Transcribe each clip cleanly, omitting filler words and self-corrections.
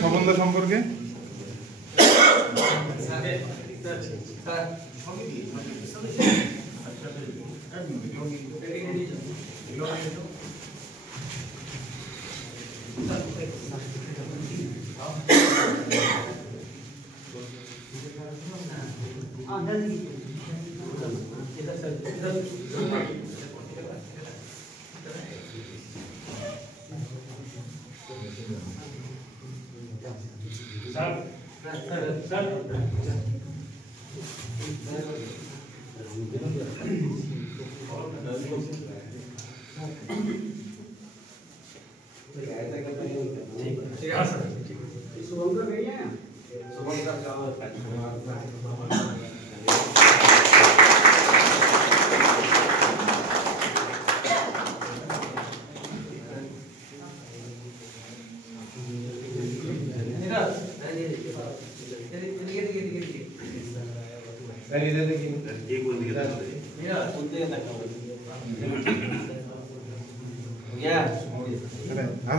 সম্বন্ধ সম্পর্কে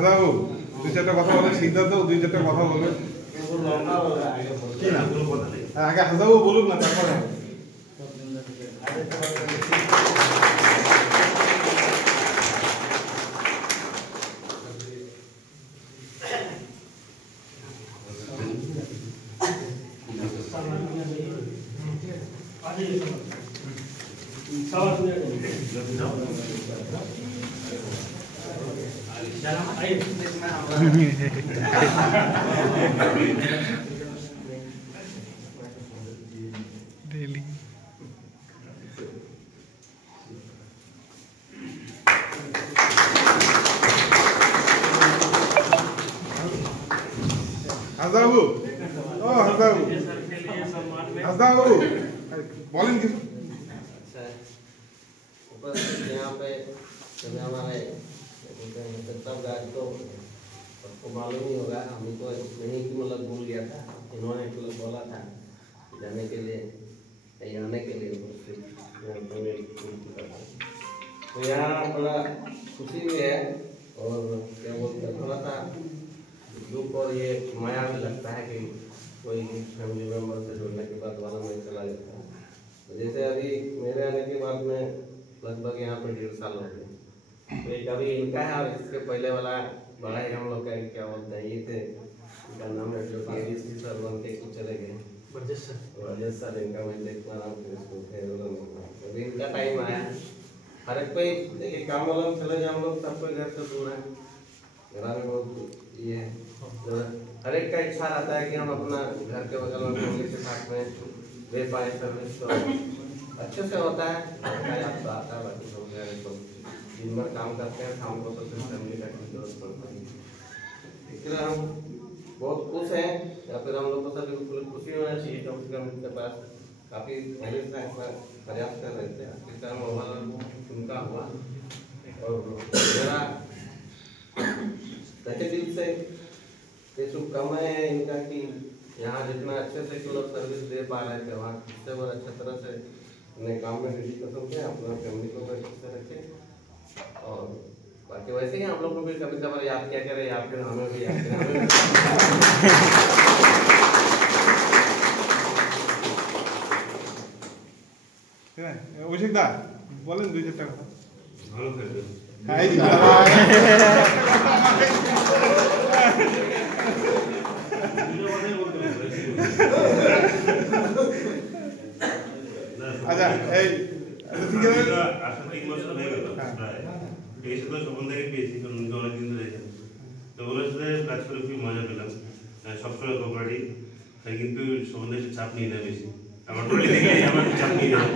বাবু দুই চারটা কথা বলেন, সিদ্ধার্থ দুই চারটা কথা বলবেন। আগে হাজাবু বলুন না, তারপরে হাজাবু ও হাজাবু হাজাবু बोलें किस यहाँ पे हमारे तब गाड़ी तो आपको मालूम ही होगा, हम तो नहीं कि मतलब भूल गया था, इन्होंने बोला था जाने के लिए, आने के लिए। तो यहाँ बड़ा खुशी भी है और क्या बोलते हैं, थोड़ा सा दुख और ये माया भी लगता है कि कोई फैमिली मेम्बर से जुड़ने के बाद वाला में चला जाता है। जैसे अभी मेरे आने के बाद में लगभग यहाँ पर 1.5 साल हो गए, तो एक अभी इनका है और इसके पहले वाला बड़ा ही हम लोग का क्या बोलते हैं ये थे, इनका नाम है जो कि सर बन के कुछ चले गए, राजेश सर इनका मैं देख पा रहा हूँ। अभी इनका टाइम आया, हर एक कोई देखिए काम वाला चले जाए हम लोग, सब कोई घर से दूर है, घर में बहुत ये है, हर एक का इच्छा रहता है कि हम अपना घर के बगल में फैमिली के साथ में दे पाए सर्विस, तो अच्छे से होता है। आपको आता है बाकी सब दिन भर काम करते हैं, शाम को तो फिर फैमिली का जरूरत पड़ता है, इसलिए हम बहुत खुश हैं। या फिर हम लोग को सब बिल्कुल खुशी होना चाहिए, कम से कम उनके पास काफ़ी पहले से प्रयास कर रहे थे, इस टाइम ओवरऑल उनका हुआ और मेरा सच्चे दिल से ये शुभकामनाएं है इनका कि यहाँ जितना अच्छे से लोग सर्विस दे पा रहे थे वहाँ इससे और अच्छे तरह से अपने काम में डेडिकेशन दें, अपना फैमिली को भी अच्छे से रखें और बाकी वैसे ही हम लोग को भी कभी कभार याद क्या करें, या फिर हमें भी याद करें। অভিষেক দা বলেন দুই চারটা কথা। ভালো থাকবেন। আচ্ছা এই ঠিক আছে, আসলে 3 বছর হয়ে গেল প্রায়, এই সাথে সম্বন্ধ থেকে পেয়েছি, কারণ উনকে অনেকদিন ধরে দেখেন, তো ওনার সাথে কাজ করে খুবই মজা পেলাম, সবসময় কোঅপারেটিভ, তাই কিন্তু সম্বন্ধে একটু চাপ নিয়ে নেয় বেশি, আমার টোটালি দেখে আমার চাপ নিয়ে নেয়,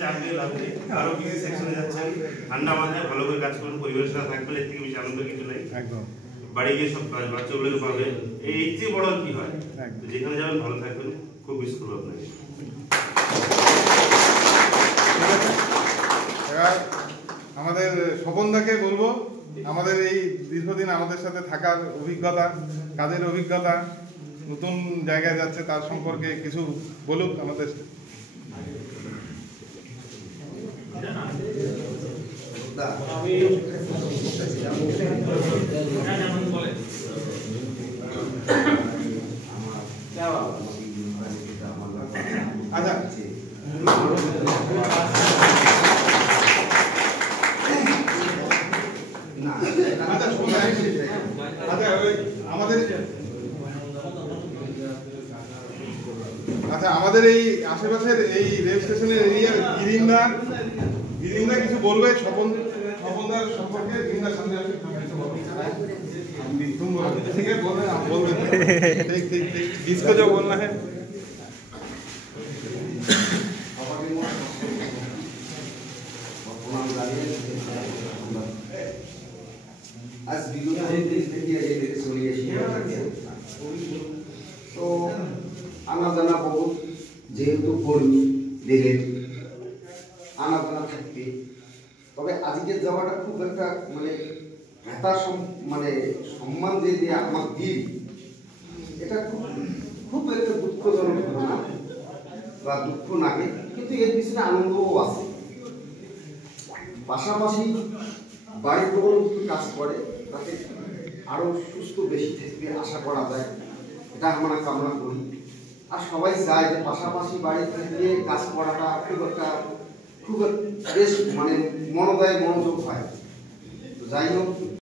চাপ নিয়ে লাভ নেই, আরও কিছু সেকশনে যাচ্ছেন, ঠান্ডা মাথায় ভালো করে কাজ করুন, পরিবারের সাথে থাকবেন, এর থেকে বেশি আনন্দ কিছু নেই। একদম বাড়ি গিয়ে সব বাচ্চাগুলোকে পাবে, এই চেয়ে বড় কি হয়, যেখানে যাবেন ভালো থাকবেন, খুব মিস করবো আপনাকে। আমাদের স্বপনদাকে বলবো আমাদের এই দীর্ঘদিন আমাদের সাথে থাকার অভিজ্ঞতা, কাজের অভিজ্ঞতা, নতুন জায়গায় যাচ্ছে তার সম্পর্কে কিছু বলুক আমাদের। আচ্ছা আচ্ছা শোনো, আচ্ছা ওই আমাদের এই আশেপাশের এই রেল স্টেশনের এরিয়ার গিরিন্দা কিছু বলবে স্বপনদার সম্পর্কে। গিরিন্দার সামনে আসে ठीक है बोल रहे हैं आप बोल रहे हैं ठीक जिसको जो बोलना है। आज বিগত দিন থেকে এই চলে আসি তো আনাজানা বহুত যেহেতু কর্মী দিলেন আনাজানা থাকবে, তবে আজকের যাওয়াটা খুব একটা মানে মানে সম্মান যে দিয়ে আমার দিন, এটা খুব একটা দুঃখজনক ঘটনা বা দুঃখ লাগে, কিন্তু এর পিছনে আনন্দও আছে। পাশাপাশি বাড়ির কোনো কাজ করে তাতে আরো সুস্থ বেশি থাকবে আশা করা যায়, এটা আমরা কামনা করি। আর সবাই চায় যে পাশাপাশি বাড়ি থেকে কাজ করাটা খুব বেশ মানে মনোদয় মনোযোগ হয়। তো যাই হোক,